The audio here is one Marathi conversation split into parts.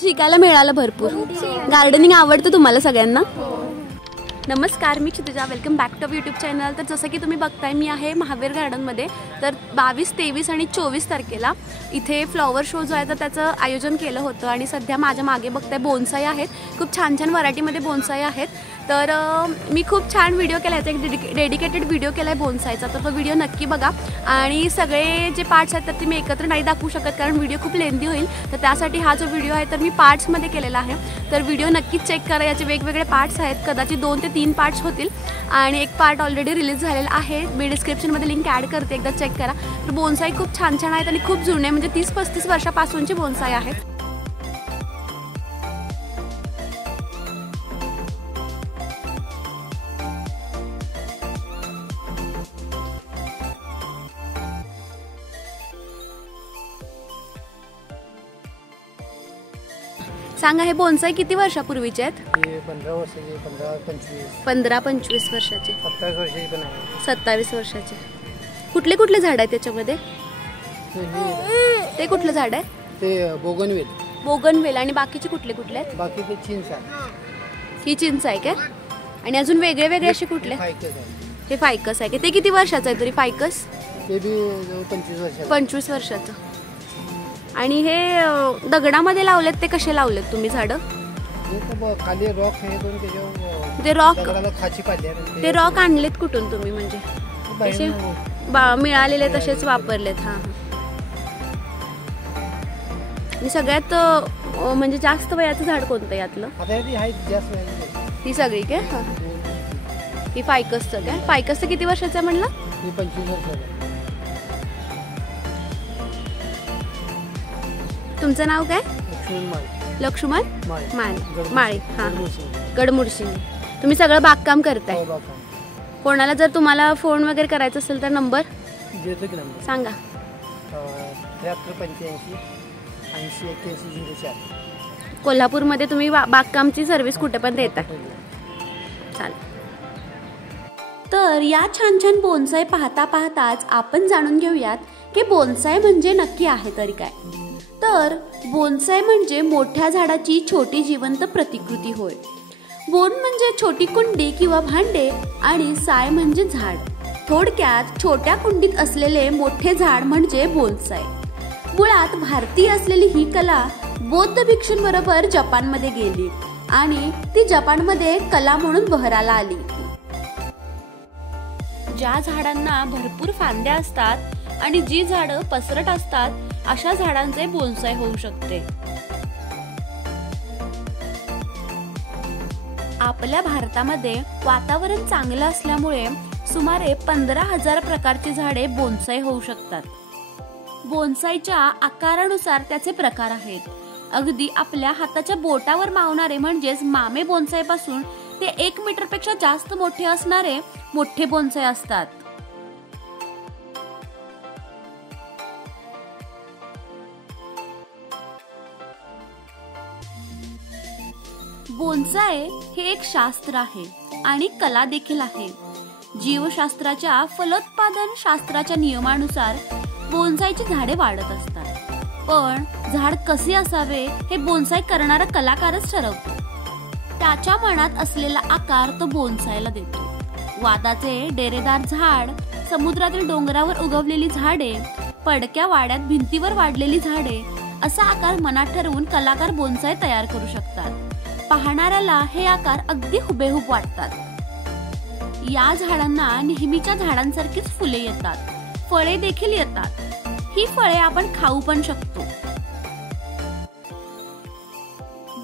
शिकायला मिळालं भरपूर. गार्डनिंग आवडतं तुम्हाला सगळ्यांना? नमस्कार, मी Kshitija. Welcome back to YouTube channel. तर जसं की तुम्ही बघताय, मी आहे महावीर गार्डनमध्ये. तर 22, 23 आणि 24 तारखेला इथे फ्लॉवर शो जो आहे तर त्याचं आयोजन केलं होतं. आणि सध्या माझ्या मागे बघताय बोन्साई आहेत. खूप छान छान व्हरायटीमध्ये बोन्साई आहेत. तर मी खूप छान व्हिडिओ केला आहे, एक डेडिकेटेड व्हिडिओ केला आहे बोन्साईचा. तर तो व्हिडिओ नक्की बघा. आणि सगळे जे पार्ट्स आहेत तर ते मी एकत्र नाही दाखवू शकत, कारण व्हिडिओ खूप लेंदी होईल. तर त्यासाठी हा जो व्हिडिओ आहे तर मी पार्ट्समध्ये केलेला आहे. तर व्हिडिओ नक्कीच चेक करा. याचे वेगवेगळे पार्ट्स आहेत, कदाचित 2 ते 3 पार्ट्स होतील. आणि एक पार्ट ऑलरेडी रिलीज झालेला आहे. मी डिस्क्रिप्शनमध्ये लिंक ॲड करते, एकदा चेक करा. तर बोन्साई खूप छान छान आहेत आणि खूप जुने, म्हणजे 30-35 वर्षापासूनचे बोन्साई आहेत. सांगा, हे बोन्साई किती वर्षापूर्वीचे आहेत? 15 वर्षाचे, 15-25. 15-25 वर्षाचे. 27 वर्षाचे पण आहे. 27 वर्षाचे. कुठले कुठले झाड आहेत त्याच्यामध्ये? ते कुठलं झाड आहे? ते बोगनवेल. बोगनवेल. आणि बाकीचे कुठले कुठले आहेत? बाकी ते चिंच आहे. ही चिंच आहे का? आणि अजून वेगळे वेगळे असे कुठले? हे फायकस आहे का? ते किती वर्षाचं आहे तरी फायकस? ते बी 25 वर्षाचं. 25 वर्षाचं. आणि हे दगडामध्ये लावलेत ते कसे लावलेत तुम्ही झाडं? खाली रॉक हे दोन त्याच्यावर ते रॉक खाची पाडली. ते रॉक आणलेत कुठून तुम्ही? म्हणजे तसे मिळालेले तसेच वापरलेत? हां. आणि सगळ्यात म्हणजे जास्त वयाचं झाड कोणतं यातलं? ही सगळी काय? हां. ही फायकसचं काय? फायकसचं किती वर्षाचं आहे म्हणलं? 25 वर्षाचं. तुमचं नाव काय? लक्ष्मण माळे. हां, गडमुडशिंगे. तुम्ही सगळं बागकाम करताय? कोणाला जर तुम्हाला फोन वगैरे करायचा असेल तर नंबर सांगा. 7385-808104. कोल्हापूरमध्ये तुम्ही बागकामची सर्व्हिस कुठे पण देता? चालेल. तर या छान छान बोन्साई पाहता पाहताच आपण जाणून घेऊयात की बोन्साई म्हणजे नक्की आहे तरी काय. तर बोन्साई म्हणजे मोठ्या झाडाची छोटी जिवंत प्रतिकृती होय. बोन म्हणजे छोटी कुंडी किंवा भांडे आणि साय म्हणजे झाड. थोडक्यात छोट्या कुंडीत असलेले मोठे झाड म्हणजे बोन्साई. मुळात भारतीय असलेली ही कला बौद्ध भिक्षूंबरोबर जपानमध्ये गेली आणि ती जपानमध्ये कला म्हणून बहराला आली. ज्या झाडांना भरपूर फांद्या असतात आणि जी झाडं पसरट असतात अशा झाडांचे बोन्साई होऊ शकते. आपल्या भारतामध्ये वातावरण चांगलं असल्यामुळे सुमारे 15,000 प्रकारची झाडे बोन्साई होऊ शकतात. बोन्साईच्या आकारानुसार त्याचे प्रकार आहेत. अगदी आपल्या हाताच्या बोटावर मावणारे म्हणजेच मामे बोन्साई पासून ते 1 मीटरपेक्षा जास्त मोठे असणारे मोठे बोन्साई असतात. बोन्साई हे एक शास्त्र आहे आणि कला देखील आहे. जीवशास्त्राच्या फलोत्पादन शास्त्राच्या नियमानुसार बोन्साईची झाडे वाढत असतात. पण झाड कसे असावे हे बोन्साई करणारा कलाकारच ठरवतो. त्याच्या मनात असलेला आकार तो बोन्साईला देतो. वादाचे डेरेदार झाड, समुद्रातील डोंगरावर उगवलेली झाडे, पडक्या वाड्यात भिंतीवर वाढलेली झाडे असा आकार मनात ठरवून कलाकार बोन्साई तयार करू शकतात. पाहणाऱ्याला हे आकार अगदी हुबेहूब वाटतात. या झाडांना नेहमीच्या झाडांसारखीच फुले येतात, फळे देखील येतात. ही फळे आपण खाऊ पण शकतो.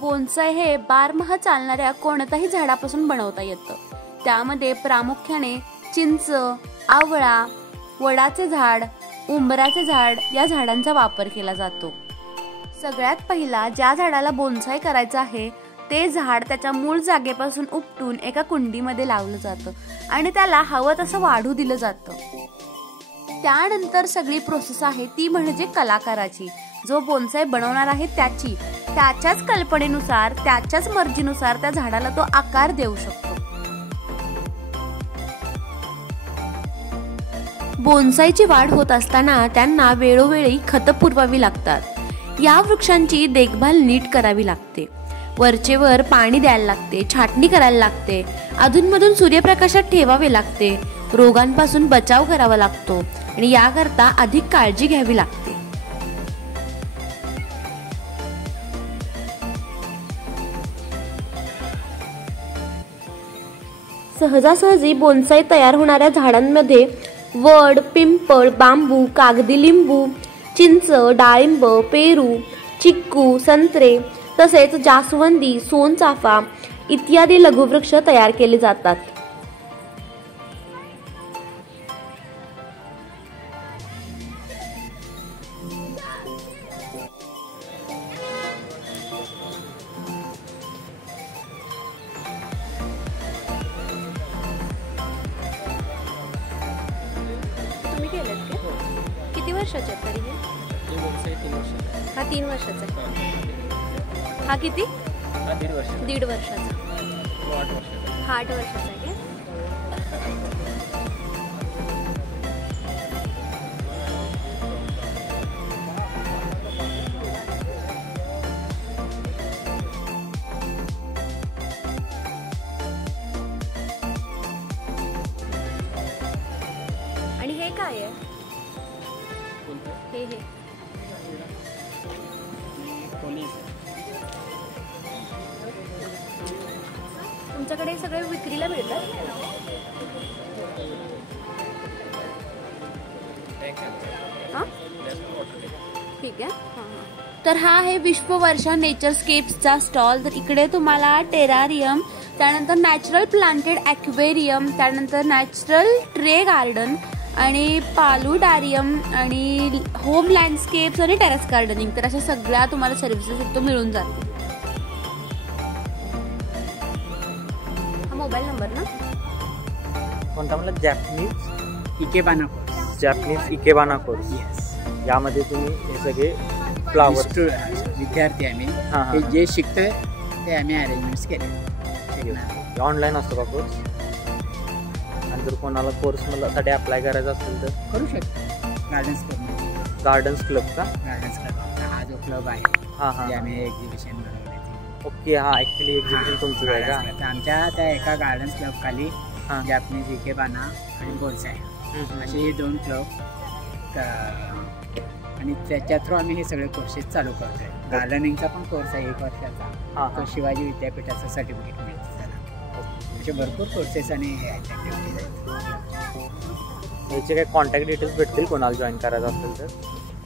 बोन्साई हे बारमाह चालणाऱ्या कोणत्याही झाडापासून बनवता येतं. त्यामध्ये प्रामुख्याने चिंच, आवळा, वडाचे झाड, उंबराचे झाड या झाडांचा वापर केला जातो. सगळ्यात पहिला ज्या झाडाला बोन्साई करायचं आहे ते झाड त्याच्या मूळ जागेपासून उपटून एका कुंडीमध्ये लावलं जातं आणि त्याला हवं तसं वाढू दिलं जातं. त्यानंतर सगळी प्रोसेस आहे ती म्हणजे कलाकाराची. जो बोन्साई बनवणार आहे त्याच्याच कल्पनेनुसार, त्याच्याच मर्जीनुसार त्या झाडाला तो आकार देऊ शकतो. बोन्साईची वाढ होत असताना त्यांना वेळोवेळी खतं पुरवावी लागतात. या वृक्षांची देखभाल नीट करावी लागते. वरचेवर पाणी द्यायला लागते, छाटणी करायला लागते, अधूनमधून सूर्यप्रकाशात ठेवावे लागते, रोगांपासून बचाव करावा लागतो आणि याकरता अधिक काळजी घ्यावी लागते. सहजासहजी बोन्साई तयार होणाऱ्या झाडांमध्ये वड, पिंपळ, बांबू, कागदी लिंबू, चिंच, डाळिंब, पेरू, चिक्कू, संत्रे तसेच जास्वंदी, सोनचाफा इत्यादी लघुवृक्ष तयार केले जातात. किती वर्षाचे आहेत तरी हे? हा 3 वर्षाचा आहे. हा किती? 1.5 वर्षाचा. हा 8 वर्षाचा आहे. आणि हे काय आहे? हे तुमच्याकडे सगळे विक्रीला मिळतात? ठीक आहे. तर हा आहे विश्ववर्षा नेचरस्केप्सचा स्टॉल. तर इकडे तुम्हाला टेरारियम, त्यानंतर नॅचरल प्लांटेड ॲक्वेरियम, त्यानंतर नॅचरल ट्रे गार्डन आणि पालुडारियम आणि होम लँडस्केप्स आणि टेरेस गार्डनिंग, तर अशा सगळ्या तुम्हाला सर्व्हिसेस इथं मिळून जातील. हा मोबाईल नंबर ना कोणता म्हणलं? Japanese ikebana course. यामध्ये तुम्ही हे सगळे फ्लावर विद्यार्थी आम्ही हे जे शिकतोय ते आम्ही अरेंजमेंट्स केले. ऑनलाईन असतो का कोर्स? आणि जर कोणाला कोर्स साठी अप्लाय करायचा असेल तर करू शकतो. गार्डन्स क्लब का? गार्डन्स क्लब हा जो क्लब आहे आम्ही एक्झिबिशन भरवले. ओके. हा ऍक्च्युली एक्झिबिशन तुमचं आहे का? आमच्या त्या एका गार्डन्स क्लब खाली जॅपनीज इकेबाना आणि बोन्साई असे हे 2 क्लब आणि त्याच्या थ्रू आम्ही हे सगळे कोर्सेस चालू करतोय. गार्डनिंगचा पण कोर्स आहे 1 वर्षाचा. तो शिवाजी विद्यापीठाचं सर्टिफिकेट मिळतं त्याला. असे भरपूर कोर्सेस आणि ॲक्टिव्हिटीज आहेत. याचे काही कॉन्टॅक्ट डिटेल्स भेटतील कोणाला जॉईन करायचं असेल तर?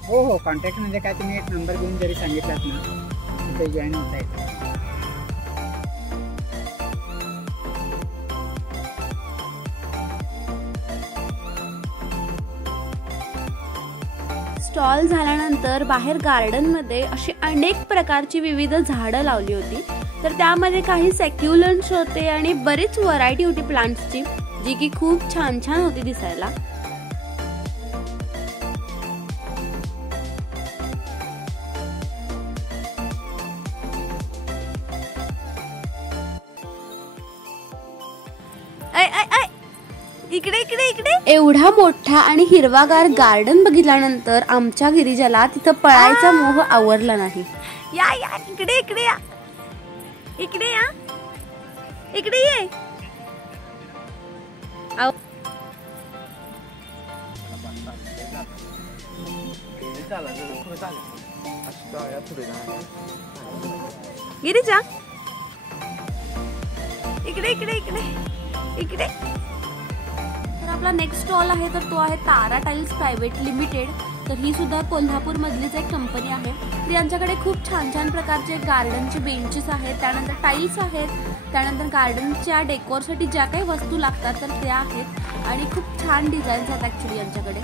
हो. कॉन्टॅक्ट म्हणजे काय, तुम्ही एक नंबर घेऊन जरी सांगितलात ना तिथे जॉईन होता येतं. स्टॉल झाल्यानंतर बाहेर गार्डनमध्ये अशी अनेक प्रकारची विविध झाडं लावली होती. तर त्यामध्ये काही सॅक्युलंट्स होते आणि बरीच व्हरायटी होती प्लांट्सची, जी की खूप छान छान होती दिसायला. इकडे इकडे इकडे एवढा मोठा आणि हिरवागार गार्डन बघितल्यानंतर आमच्या गिरिजाला तिथं पळायचा मोह आवरला नाही. या या इकडे इकडे या, इकडे या, इकडे ये. गिरिजा इकडे इकडे इकडे इकडे. तर आपला नेक्स्ट स्टॉल आहे तर तो आहे तारा टाइल्स प्रायव्हेट लिमिटेड. तर ही सुद्धा कोल्हापूर मधलीच एक कंपनी आहे. तर यांच्याकडे खूप छान छान प्रकारचे गार्डनचे बेंचेस आहेत, त्यानंतर टाइल्स आहेत, त्यानंतर गार्डनच्या डेकोरसाठी ज्या काही वस्तू लागतात तर त्या आहेत आणि खूप छान डिझाईन्स आहेत ऍक्च्युली यांच्याकडे.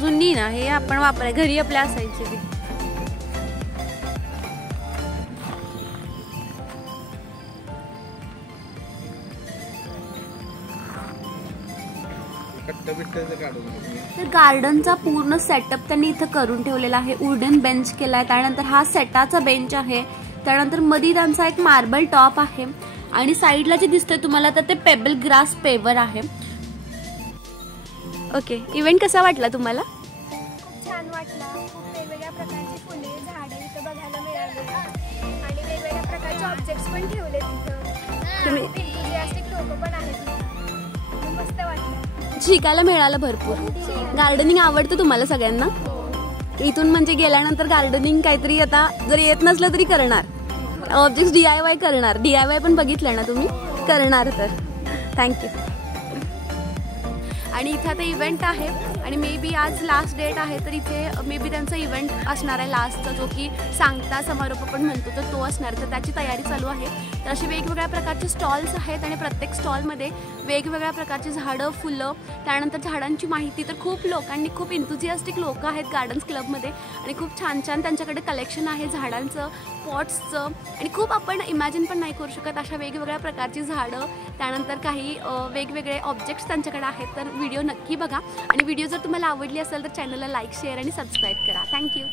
जुनी ना हे आपण वापराय घरी आपल्या असायची ती. तर गार्डनचा पूर्ण सेटअप त्यांनी इथं करून ठेवलेला आहे. वुडन बेंच केलाय, त्यानंतर हा सेटाचा बेंच आहे, त्यानंतर मध्ये त्यांचा एक मार्बल टॉप आहे आणि साईडला जे दिसतंय तुम्हाला तर ते पेबल ग्रास पेवर आहे. ओके, इव्हेंट कसा वाटला तुम्हाला? खूप छान वाटला. खूप वेगवेगळ्या प्रकारची फुले झाडे इथं बघायला मिळाली आणि वेगवेगळ्या प्रकारचे ऑब्जेक्ट्स पण ठेवले तिथं. तुम्ही एन्थुसियास्टिक लोक पण आहेत तिथं. मस्त वाटलं. शिकायला मिळालं भरपूर. गार्डनिंग आवडतं तुम्हाला सगळ्यांना? इथून म्हणजे गेल्यानंतर गार्डनिंग काहीतरी आता जर येत नसलं तरी करणार. ऑब्जेक्ट्स DIY करणार. DIY पण बघितलं ना तुम्ही? करणार तर. थँक्यू. आणि इथे आता इव्हेंट आहे आणि मे बी आज लास्ट डेट आहे, तर इथे मे बी त्यांचा इव्हेंट असणार आहे लास्टचा, जो की सांगता समारोप पण म्हणतो, तर तो असणार. तर त्याची तयारी चालू आहे. तर असे वेगवेगळ्या प्रकारचे स्टॉल्स आहेत आणि प्रत्येक स्टॉलमध्ये वेगवेगळ्या प्रकारची झाडं, फुलं, त्यानंतर झाडांची माहिती. तर खूप लोकांनी, खूप एन्थुसियास्टिक लोक आहेत गार्डन्स क्लबमध्ये आणि खूप छान छान त्यांच्याकडे कलेक्शन आहे झाडांचं, पॉट्सचं आणि खूप आपण इमॅजिन पण नाही करू शकत अशा वेगवेगळ्या प्रकारची झाडं, त्यानंतर काही वेगवेगळे ऑब्जेक्ट्स त्यांच्याकडे आहेत. तर व्हिडिओ नक्की बघा आणि व्हिडिओ जर तुम्हाला आवडली असेल तर चॅनलला लाईक, शेअर आणि सबस्क्राईब करा. थँक्यू.